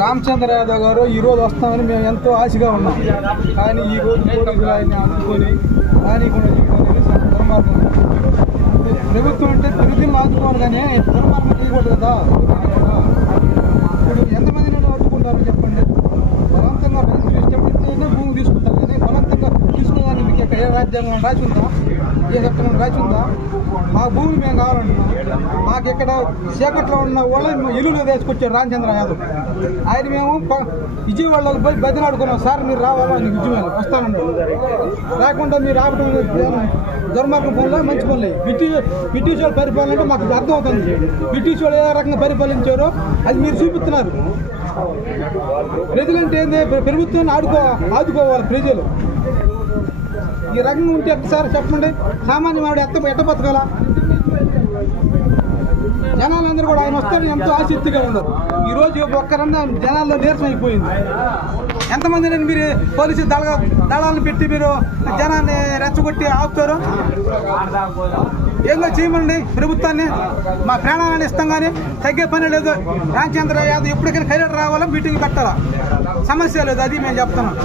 రామచంద్ర యాదవ్ గారు ఈరోజు వస్తామని మేము ఎంతో ఆశగా ఉన్నాం. కానీ ఈరోజు పోలీసులు ఆయన్ని అందుకొని రానికుండా చేయడం అనేది దుర్మార్గం. ప్రభుత్వం అంటే ప్రతిదీ ఆదుకోవాలి, కానీ దుర్మార్గం చేయకూడదు కదా. ఇప్పుడు ఎంతమంది నేను అడ్డుకుంటారో చెప్పండి. బలవంతంగా రైతులు ఇష్టపడితేనే భూమి తీసుకుంటారు, కానీ బలవంతంగా తీసుకున్నాను మీకు ఎక్కడ ఏ రాజ్యాంగం రాసి ఉందా, ఏ చట్టం రాసి ఉందా? మా భూమి మేము కావాలంటున్నాం. మాకు ఇక్కడ చీకట్లో ఉన్న వాళ్ళు ఇల్లులో తీసుకొచ్చారు రామచంద్ర యాదవ్. ఆయన మేము విజయవాడలోకి పోయి బదిలాడుకున్నాం. సార్ మీరు రావాలా నీకు విజయవాడ వస్తానండి, లేకుండా మీరు ఆపడం దుర్మార్గం పనులు మంచి పనులు. బ్రిటిష్ వాళ్ళు పరిపాలన అంటే మాకు అర్థమవుతుంది. బ్రిటిష్ వాళ్ళు ఏ రకంగా పరిపాలించారో అది మీరు చూపిస్తున్నారు. ప్రజలంటే ఏంది, ప్రభుత్వాన్ని ఆదుకోవాలి ప్రజలు. ఈ రకంగా ఉంటే ఒకసారి చెప్పండి, సామాన్య వాడు ఎట్ట బతకాలా? జనాలందరూ కూడా ఆయన వస్తారని ఎంతో ఆసక్తిగా ఉన్నారు. ఈరోజు ఒక్కరన్నా జనాల్లో నీరసం అయిపోయింది. ఎంతమంది మీరు పోలీసు దళాలను పెట్టి మీరు జనాన్ని రెచ్చగొట్టి ఆపుతారు? ఏదో చేయమండి ప్రభుత్వాన్ని, మా ప్రాణాలను ఇస్తాం, కానీ తగ్గే పని లేదు. రామచంద్ర యాదవ్ ఎప్పటికైనా కైలాట రావాలా, మీటింగ్ పెట్టాలా, సమస్య లేదు. అది మేము చెప్తున్నాం.